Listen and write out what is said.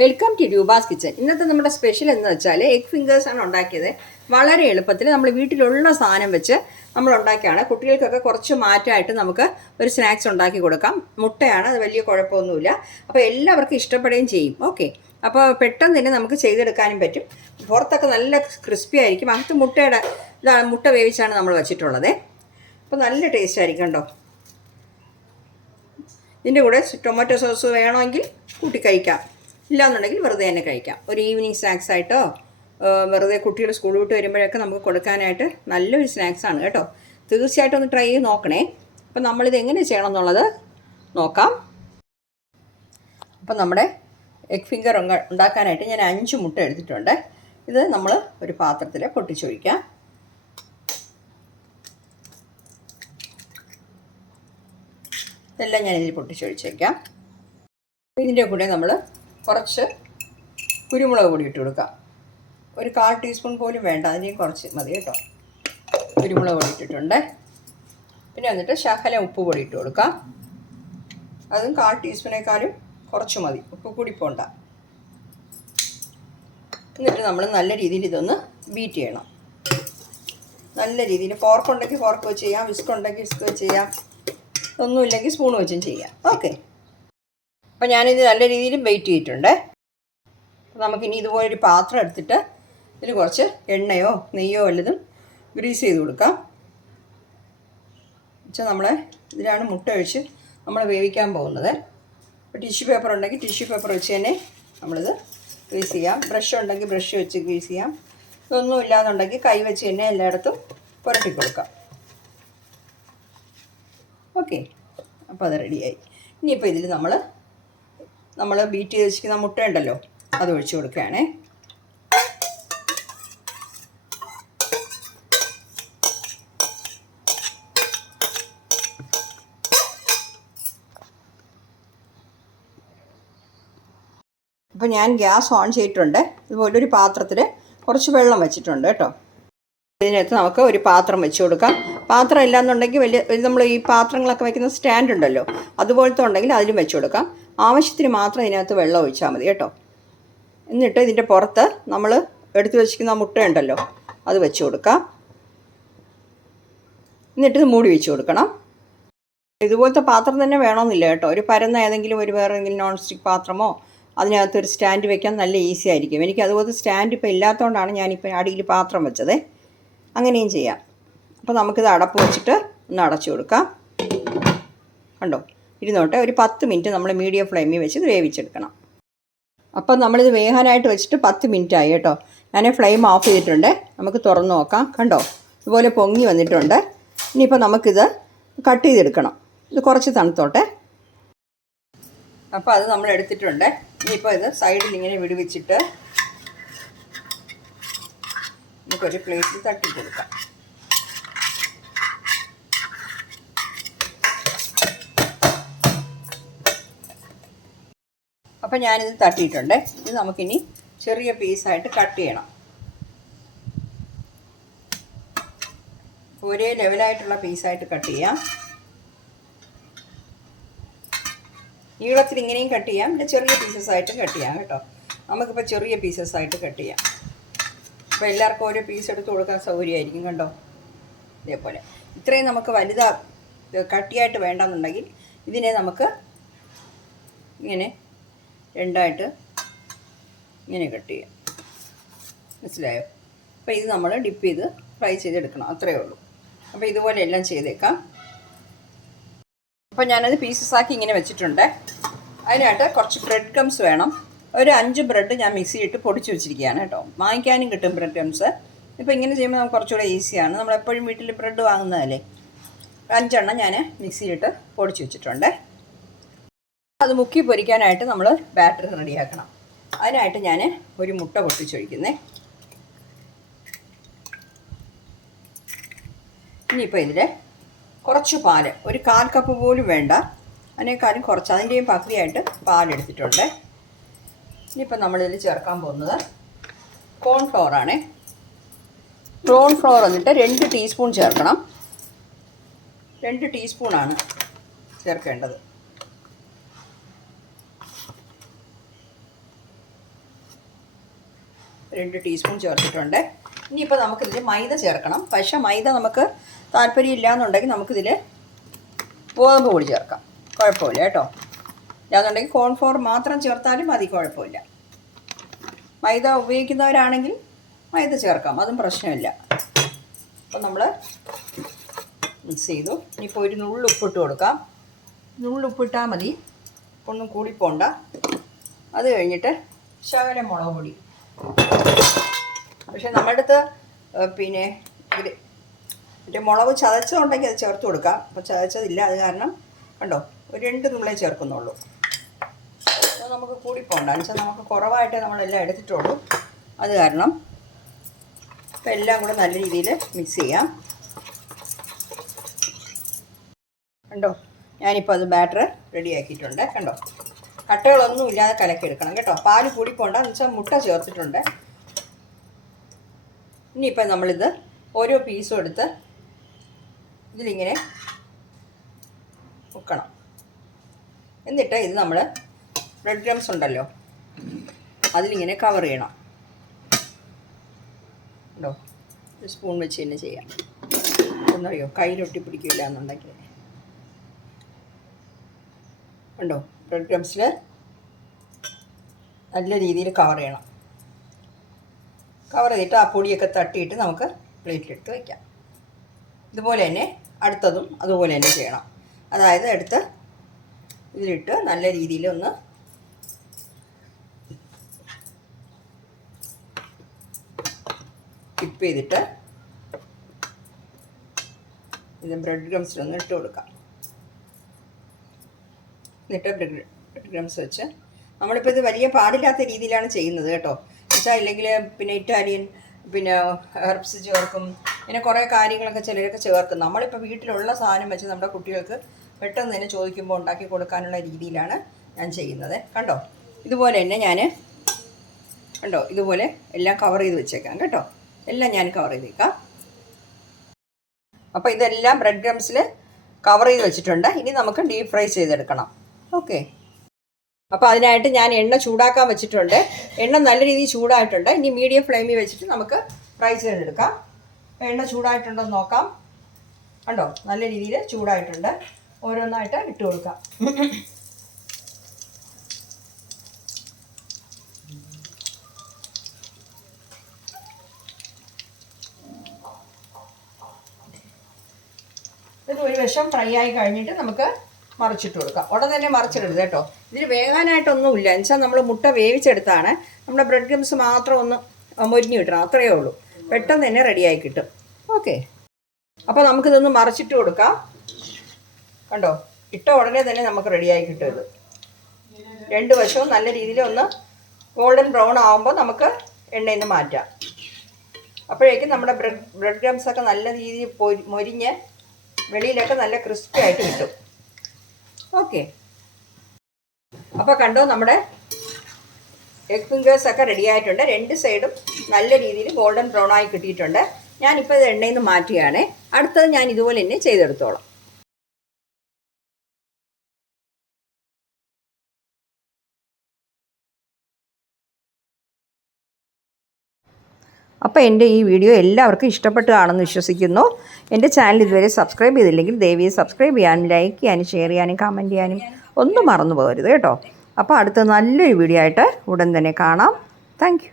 Welcome to Roopa's kitchen ഇന്നത്തെ നമ്മുടെ special എന്ന് വെച്ചാൽ എഗ് ഫിംഗേഴ്സാണ് ഉണ്ടാക്കിയത്. വളരെ എളുപ്പത്തിൽ നമ്മൾ വീട്ടിലുള്ള സാധനം വെച്ച് നമ്മൾ ഉണ്ടാക്കിയാണ്. കുട്ടികൾക്കൊക്കെ കുറച്ച് മാറ്റമായിട്ട് നമുക്ക് ഒരു സ്നാക്സ് ഉണ്ടാക്കി കൊടുക്കാം. മുട്ടയാണ് അത് വലിയ കുഴപ്പമൊന്നുമില്ല. അപ്പോൾ എല്ലാവർക്കും ഇഷ്ടപ്പെടുകയും ചെയ്യും. ഓക്കെ. അപ്പോൾ പെട്ടെന്ന് തന്നെ നമുക്ക് ചെയ്തെടുക്കാനും പറ്റും. പുറത്തൊക്കെ നല്ല ക്രിസ്പി ആയിരിക്കും. അകത്ത് മുട്ടയുടെ ഇതാണ് മുട്ട വേവിച്ചാണ് നമ്മൾ വെച്ചിട്ടുള്ളത്. അപ്പോൾ നല്ല ടേസ്റ്റ് ആയിരിക്കും കേട്ടോ ഇതിന്റെ കൂടെ ടൊമാറ്റോ സോസ് വേണമെങ്കിൽ കൂട്ടി കഴിക്കാം. ഇല്ലാന്നുണ്ടെങ്കിൽ വെറുതെ തന്നെ കഴിക്കാം. ഒരു ഈവനിങ് സ്നാക്സ് ആയിട്ടോ വെറുതെ കുട്ടികൾ സ്കൂൾ വിട്ട് വരുമ്പോഴൊക്കെ നമുക്ക് കൊടുക്കാനായിട്ട് നല്ലൊരു സ്നാക്സ് ആണ് കേട്ടോ. തീർച്ചയായിട്ടും ഒന്ന് ട്രൈ ചെയ്ത് നോക്കണേ. അപ്പം നമ്മളിത് എങ്ങനെ ചെയ്യണം എന്നുള്ളത് നോക്കാം. അപ്പം നമ്മുടെ എഗ് ഫിംഗർ ഉണ്ടാക്കാനായിട്ട് ഞാൻ അഞ്ച് മുട്ട എടുത്തിട്ടുണ്ട്. ഇത് നമ്മൾ ഒരു പാത്രത്തിൽ പൊട്ടിച്ചൊഴിക്കാം. ഇതെല്ലാം ഞാൻ ഇതിൽ പൊട്ടിച്ചൊഴിച്ചേക്കാം. ഇതിന്റെ കൂടെ നമ്മൾ കുറച്ച് കുരുമുളക് പൊടി ഇട്ട് കൊടുക്കാം. ഒരു കാൽ ടീസ്പൂൺ പോലും വേണ്ട അതിനെയും കുറച്ച് മതി കേട്ടോ. കുരുമുളക് പൊടി ഇട്ടിട്ടുണ്ട്. പിന്നെ വന്നിട്ട് ശകലം ഉപ്പ് പൊടി ഇട്ട് കൊടുക്കാം. അതും കാൽ ടീസ്പൂണേക്കാളും കുറച്ച് മതി ഉപ്പ് കൂടി പോണ്ട. എന്നിട്ട് നമ്മൾ നല്ല രീതിയിൽ ഇതൊന്ന് ബീറ്റ് ചെയ്യണം. നല്ല രീതിയിൽ ഫോർക്ക് ഉണ്ടെങ്കിൽ ഫോർക്ക് വെച്ച് ചെയ്യാം വിസ്ക് ഉണ്ടെങ്കിൽ വിസ്ക് വെച്ച് ചെയ്യാം. ഒന്നുമില്ലെങ്കിൽ സ്പൂൺ വെച്ചും ചെയ്യാം. ഓക്കെ അപ്പോൾ ഞാനിത് നല്ല രീതിയിൽ വെയിറ്റ് ചെയ്തിട്ടുണ്ട്. നമുക്കിനി ഇതുപോലൊരു പാത്രം എടുത്തിട്ട് ഇതിൽ കുറച്ച് എണ്ണയോ നെയ്യോ വല്ലതും ഗ്രീസ് ചെയ്ത് കൊടുക്കാം. വെച്ചാൽ നമ്മൾ ഇതിലാണ് മുട്ട ഒഴിച്ച് നമ്മൾ വേവിക്കാൻ പോകുന്നത്. അപ്പോൾ ടിഷ്യൂ പേപ്പർ ഉണ്ടെങ്കിൽ ടിഷ്യൂ പേപ്പർ വെച്ച് തന്നെ നമ്മളിത് ഗ്രീസ് ചെയ്യാം. ബ്രഷ് ഉണ്ടെങ്കിൽ ബ്രഷ് വെച്ച് ഗ്രീസ് ചെയ്യാം. ഇതൊന്നും ഇല്ലാന്നുണ്ടെങ്കിൽ കൈ വെച്ച് തന്നെ എല്ലായിടത്തും പുരട്ടി കൊടുക്കാം. ഓക്കെ അപ്പോൾ അത് റെഡിയായി ഇനിയിപ്പോൾ ഇതിൽ നമ്മൾ നമ്മൾ ബീറ്റ് ചെയ്ത് വെച്ചിരിക്കുന്ന മുട്ട ഉണ്ടല്ലോ അത് ഒഴിച്ചു കൊടുക്കുകയാണേ. അപ്പോൾ ഞാൻ ഗ്യാസ് ഓൺ ചെയ്തിട്ടുണ്ട്. ഇതുപോലെ ഒരു പാത്രത്തിൽ കുറച്ച് വെള്ളം വെച്ചിട്ടുണ്ട് കേട്ടോ. ഇതിനകത്ത് നമുക്ക് ഒരു പാത്രം വെച്ച് കൊടുക്കാം. പാത്രം ഇല്ലാന്നുണ്ടെങ്കിൽ വലിയ നമ്മൾ ഈ പാത്രങ്ങളൊക്കെ വെക്കുന്ന സ്റ്റാൻഡ് ഉണ്ടല്ലോ അതുപോലത്തെ ഉണ്ടെങ്കിൽ അതിലും വെച്ച് കൊടുക്കാം. ആവശ്യത്തിന് മാത്രം ഇതിനകത്ത് വെള്ളം ഒഴിച്ചാൽ മതി കേട്ടോ. എന്നിട്ട് ഇതിന്റെ പുറത്ത് നമ്മൾ എടുത്തു വെച്ചിരിക്കുന്ന മുട്ട ഉണ്ടല്ലോ അത് വെച്ച് കൊടുക്കാം. എന്നിട്ട് ഇത് മൂടി വെച്ച് കൊടുക്കണം. ഇതുപോലത്തെ പാത്രം തന്നെ വേണമെന്നില്ല കേട്ടോ. ഒരു പരന്ന ഏതെങ്കിലും ഒരു വേറെ ഏതെങ്കിലും നോൺ സ്റ്റിക്ക് പാത്രമോ അതിനകത്ത് ഒരു സ്റ്റാൻഡ് വെക്കാൻ നല്ല ഈസി ആയിരിക്കും. എനിക്ക് അതുപോലത്തെ സ്റ്റാൻഡ് ഇപ്പോൾ ഇല്ലാത്തതുകൊണ്ടാണ് ഞാനിപ്പോൾ അടിയിൽ പാത്രം വെച്ചത്. അങ്ങനെയും ചെയ്യാം. അപ്പോൾ നമുക്കിത് അടപ്പ് വെച്ചിട്ട് ഒന്ന് അടച്ചു കൊടുക്കാം. കണ്ടോ? ഇരുന്നോട്ടെ ഒരു പത്ത് മിനിറ്റ് നമ്മൾ മീഡിയം ഫ്ലെയിമിൽ വെച്ച് വേവിച്ചെടുക്കണം. അപ്പം നമ്മളിത് വേകാനായിട്ട് വെച്ചിട്ട് പത്ത് മിനിറ്റ് ആയി കേട്ടോ. ഞാൻ ഫ്ലെയിം ഓഫ് ചെയ്തിട്ടുണ്ട്. നമുക്ക് തുറന്ന് നോക്കാം. കണ്ടോ? ഇതുപോലെ പൊങ്ങി വന്നിട്ടുണ്ട്. ഇനിയിപ്പോൾ നമുക്കിത് കട്ട് ചെയ്തെടുക്കണം. ഇത് കുറച്ച് തണുത്തോട്ടെ. അപ്പോൾ അത് നമ്മൾ എടുത്തിട്ടുണ്ട്. ഇനിയിപ്പോൾ ഇത് സൈഡിൽ ഇങ്ങനെ വിടുവിച്ചിട്ട് നമുക്കൊരു പ്ലേറ്റിൽ തട്ടി കൊടുക്കാം അപ്പം ഞാനിത് തട്ടിയിട്ടുണ്ട്. ഇത് നമുക്കിനി ചെറിയ പീസായിട്ട് കട്ട് ചെയ്യണം. ഒരേ ലെവലായിട്ടുള്ള പീസായിട്ട് കട്ട് ചെയ്യാം. നീളത്തിൽ ഇങ്ങനെയും കട്ട് ചെയ്യാം. പിന്നെ ചെറിയ പീസസ് ആയിട്ട് കട്ട് ചെയ്യാം കേട്ടോ. നമുക്കിപ്പോൾ ചെറിയ പീസസ് ആയിട്ട് കട്ട് ചെയ്യാം. അപ്പോൾ എല്ലാവർക്കും ഓരോ പീസ് എടുത്ത് കൊടുക്കാൻ സൗകര്യമായിരിക്കും കണ്ടോ? ഇതേപോലെ. ഇത്രയും നമുക്ക് വലുതാ കട്ടിയായിട്ട് വേണ്ടെന്നുണ്ടെങ്കിൽ ഇതിനെ നമുക്ക് ഇങ്ങനെ രണ്ടായിട്ട് ഇങ്ങനെ കട്ട് ചെയ്യാം. മനസ്സിലായോ? അപ്പോൾ ഇത് നമ്മൾ ഡിപ്പ് ചെയ്ത് ഫ്രൈ ചെയ്തെടുക്കണം. അത്രയേ ഉള്ളൂ. അപ്പോൾ ഇതുപോലെ എല്ലാം ചെയ്തേക്കാം. അപ്പോൾ ഞാനത് പീസസ് ആക്കി ഇങ്ങനെ വെച്ചിട്ടുണ്ട്. അതിനായിട്ട് കുറച്ച് ബ്രെഡ് ക്രംസ് വേണം. ഒരു അഞ്ച് ബ്രെഡ് ഞാൻ മിക്സിയിട്ട് പൊടിച്ച് വെച്ചിരിക്കുകയാണ് കേട്ടോ. വാങ്ങിക്കാനും കിട്ടും ബ്രെഡ് ക്രംസ് ഇപ്പോൾ ഇങ്ങനെ ചെയ്യുമ്പോൾ നമുക്ക് കുറച്ചുകൂടെ ഈസിയാണ് നമ്മളെപ്പോഴും വീട്ടിൽ ബ്രെഡ് വാങ്ങുന്നതല്ലേ? അഞ്ചെണ്ണം ഞാൻ മിക്സിയിലിട്ട് പൊടിച്ച് വെച്ചിട്ടുണ്ട്. അത് മുക്കി പൊരിക്കാനായിട്ട് നമ്മൾ ബാറ്റർ റെഡിയാക്കണം. അതിനായിട്ട് ഞാൻ ഒരു മുട്ട പൊട്ടിച്ചൊഴിക്കുന്നേ. ഇനിയിപ്പോൾ ഇതിൽ കുറച്ച് പാൽ ഒരു കാൽ കപ്പ് പോലും വേണ്ട. അതിനേക്കാളും കുറച്ച് അതിന്റെയും പകുതിയായിട്ട് പാലെടുത്തിട്ടുണ്ട്. ഇനിയിപ്പോൾ നമ്മളിതിൽ ചേർക്കാൻ പോകുന്നത് കോൺഫ്ലോർ കോൺ ഫ്ലോർ എന്നിട്ട് രണ്ട് ടീസ്പൂൺ ചേർക്കണം. രണ്ട് ടീസ്പൂണാണ് ചേർക്കേണ്ടത്. രണ്ട് ടീസ്പൂൺ ചേർത്തിട്ടുണ്ട്. ഇനിയിപ്പോൾ നമുക്കിതിൽ മൈദ ചേർക്കണം. പക്ഷെ മൈദ നമുക്ക് താല്പര്യം എന്നുണ്ടെങ്കിൽ നമുക്കിതിൽ ഗോതമ്പ് പൊടി ചേർക്കാം. കുഴപ്പമില്ല കേട്ടോ. ഇല്ലാന്നുണ്ടെങ്കിൽ കോൺഫ്ലോർ മാത്രം ചേർത്താലും മതി കുഴപ്പമില്ല. മൈദ ഉപയോഗിക്കുന്നവരാണെങ്കിൽ മൈദ ചേർക്കാം അതും പ്രശ്നമില്ല. അപ്പം നമ്മൾ മിക്സ് ചെയ്തു. ഇനിയിപ്പോൾ ഒരു നുള്ളുപ്പിട്ട് കൊടുക്കാം. നുള്ളുപ്പിട്ടാൽ മതി. ഒന്നും കൂടിപ്പോണ്ട. അത് കഴിഞ്ഞിട്ട് ശകലം മുളക് പൊടി. പക്ഷെ നമ്മുടെ അടുത്ത് പിന്നെ മറ്റേ മുളക് ചതച്ചതുണ്ടെങ്കിൽ അത് ചേർത്ത് കൊടുക്കാം. അപ്പോൾ ചതച്ചതില്ല അത് കാരണം കണ്ടോ ഒരു രണ്ട് നുള്ളേ ചേർക്കുന്നുള്ളൂ. അപ്പോൾ നമുക്ക് കൂടിപ്പോണ്ട എന്ന് വെച്ചാൽ നമുക്ക് കുറവായിട്ടേ നമ്മളെല്ലാം എടുത്തിട്ടുള്ളൂ. അത് കാരണം ഇപ്പം എല്ലാം കൂടെ നല്ല രീതിയിൽ മിക്സ് ചെയ്യാം. കണ്ടോ ഞാനിപ്പോൾ അത് ബാറ്റർ റെഡിയാക്കിയിട്ടുണ്ട്. കണ്ടോ കട്ടകളൊന്നും ഇല്ലാതെ കലക്കിയെടുക്കണം കേട്ടോ. പാൽ കൂടിപ്പോണ്ട. എന്ന് വെച്ചാൽ മുട്ട ചേർത്തിട്ടുണ്ട്. ഇനിയിപ്പോൾ നമ്മളിത് ഓരോ പീസും എടുത്ത് ഇതിലിങ്ങനെ മുക്കണം. എന്നിട്ട് ഇത് നമ്മൾ ബ്രെഡ് ക്രംസ് ഉണ്ടല്ലോ അതിലിങ്ങനെ കവർ ചെയ്യണം. ഉണ്ടോ ഒരു സ്പൂൺ വെച്ച് തന്നെ ചെയ്യാം. എന്നറിയോ? കയ്യിലൊട്ടി പിടിക്കില്ല എന്നുണ്ടെങ്കിൽ. ഉണ്ടോ ബ്രെഡ് ക്രംസിൽ നല്ല രീതിയിൽ കവർ ചെയ്യണം. കവർ ചെയ്തിട്ട് ആ പൊടിയൊക്കെ തട്ടിയിട്ട് നമുക്ക് പ്ലേറ്റിലെടുത്ത് വയ്ക്കാം ഇതുപോലെ തന്നെ അടുത്തതും അതുപോലെ തന്നെ ചെയ്യണം. അതായത് എടുത്ത് ഇതിലിട്ട് നല്ല രീതിയിൽ ഒന്ന് ടിപ്പ് ചെയ്തിട്ട് ഇത് ബ്രെഡ് ക്രംസിലൊന്ന് ഇട്ട് കൊടുക്കാം. എന്നിട്ട് ബ്രെഡ് ക്രംസ് വെച്ച്. നമ്മളിപ്പോൾ ഇത് വലിയ പാടില്ലാത്ത രീതിയിലാണ് ചെയ്യുന്നത് കേട്ടോ. വെച്ചാൽ ഇല്ലെങ്കിൽ പിന്നെ ഇറ്റാലിയൻ പിന്നെ ഹെർബ്സ് ചേർക്കും. പിന്നെ കുറേ കാര്യങ്ങളൊക്കെ ചിലരൊക്കെ ചേർക്കും. നമ്മളിപ്പോൾ വീട്ടിലുള്ള സാധനം വെച്ച് നമ്മുടെ കുട്ടികൾക്ക് പെട്ടെന്ന് തന്നെ ചോദിക്കുമ്പോൾ ഉണ്ടാക്കി കൊടുക്കാനുള്ള രീതിയിലാണ് ഞാൻ ചെയ്യുന്നത്. കണ്ടോ? ഇതുപോലെ തന്നെ ഞാൻ കണ്ടോ? ഇതുപോലെ എല്ലാം കവർ ചെയ്ത് വെച്ചേക്കാം കേട്ടോ. എല്ലാം ഞാൻ കവർ ചെയ്ത് വെക്കാം അപ്പോൾ ഇതെല്ലാം ബ്രെഡ് ക്രംസിൽ കവർ ചെയ്ത് വെച്ചിട്ടുണ്ട്. ഇനി നമുക്ക് ഡീപ് ഫ്രൈ ചെയ്തെടുക്കണം. ഓക്കെ. അപ്പോൾ അതിനായിട്ട് ഞാൻ എണ്ണ ചൂടാക്കാൻ വെച്ചിട്ടുണ്ട്. എണ്ണ നല്ല രീതിയിൽ ചൂടായിട്ടുണ്ട്. ഇനി മീഡിയം ഫ്ലെയിമിൽ വെച്ചിട്ട് നമുക്ക് ഫ്രൈ ചെയ്തെടുക്കാം. എണ്ണ ചൂടായിട്ടുണ്ടോ എന്ന് നോക്കാം. കണ്ടോ? നല്ല രീതിയിൽ ചൂടായിട്ടുണ്ട്. ഓരോന്നായിട്ട് ഇട്ട് കൊടുക്കാം. ഇത് ഒരു വശം ഫ്രൈ ആയി കഴിഞ്ഞിട്ട് നമുക്ക് മറിച്ചിട്ട് കൊടുക്കുക ഉടനെ തന്നെ മറിച്ചിടരുത് കേട്ടോ. ഇതിന് വേകാനായിട്ടൊന്നുമില്ല. എന്നുവെച്ചാൽ നമ്മൾ മുട്ട വേവിച്ചെടുത്താണ്. നമ്മുടെ ബ്രെഡ് ക്രംസ് മാത്രം ഒന്ന് മൊരിഞ്ഞ് കിട്ടണം. അത്രയേ ഉള്ളൂ. പെട്ടെന്ന് തന്നെ റെഡിയായി കിട്ടും. ഓക്കെ. അപ്പോൾ നമുക്കിതൊന്ന് മറിച്ചിട്ട് കൊടുക്കാം. കണ്ടോ? ഇട്ട ഉടനെ തന്നെ നമുക്ക് റെഡിയായി കിട്ടും ഇത്. രണ്ട് വശവും നല്ല രീതിയിൽ ഒന്ന് ഗോൾഡൻ ബ്രൗൺ ആകുമ്പോൾ നമുക്ക് എണ്ണയിൽ നിന്ന് മാറ്റാം. അപ്പോഴേക്കും നമ്മുടെ ബ്രെഡ് ബ്രെഡ് ക്രംസ് ഒക്കെ നല്ല രീതിയിൽ പൊരി- മൊരിഞ്ഞ് വെളിയിലൊക്കെ നല്ല ക്രിസ്പി ആയിട്ട് കിട്ടും. ഓക്കെ അപ്പോൾ കണ്ടോ നമ്മുടെ എഗ് ഫിംഗേഴ്സ് ഒക്കെ റെഡി ആയിട്ടുണ്ട്. രണ്ട് സൈഡും നല്ല രീതിയിൽ ഗോൾഡൻ ബ്രൗൺ ആയി കിട്ടിയിട്ടുണ്ട്. ഞാനിപ്പോൾ ഇത് എണ്ണയിൽ നിന്ന് മാറ്റുകയാണ്. അടുത്തത് ഞാൻ ഇതുപോലെ തന്നെ ചെയ്തെടുത്തോളാം. അപ്പോൾ എന്റെ ഈ വീഡിയോ എല്ലാവർക്കും ഇഷ്ടപ്പെട്ടതാണെന്ന് വിശ്വസിക്കുന്നു. എന്റെ ചാനൽ ഇതുവരെ സബ്സ്ക്രൈബ് ചെയ്തില്ലെങ്കിൽ ദേവിയെ സബ്സ്ക്രൈബ് ചെയ്യാനും ലൈക്ക് ചെയ്യാനും ഷെയർ ചെയ്യാനും കമന്റ് ചെയ്യാനും ഒന്നും മറന്നു പോകരുത് കേട്ടോ. അപ്പോൾ അടുത്ത നല്ലൊരു വീഡിയോ ആയിട്ട് ഉടൻ തന്നെ കാണാം. താങ്ക്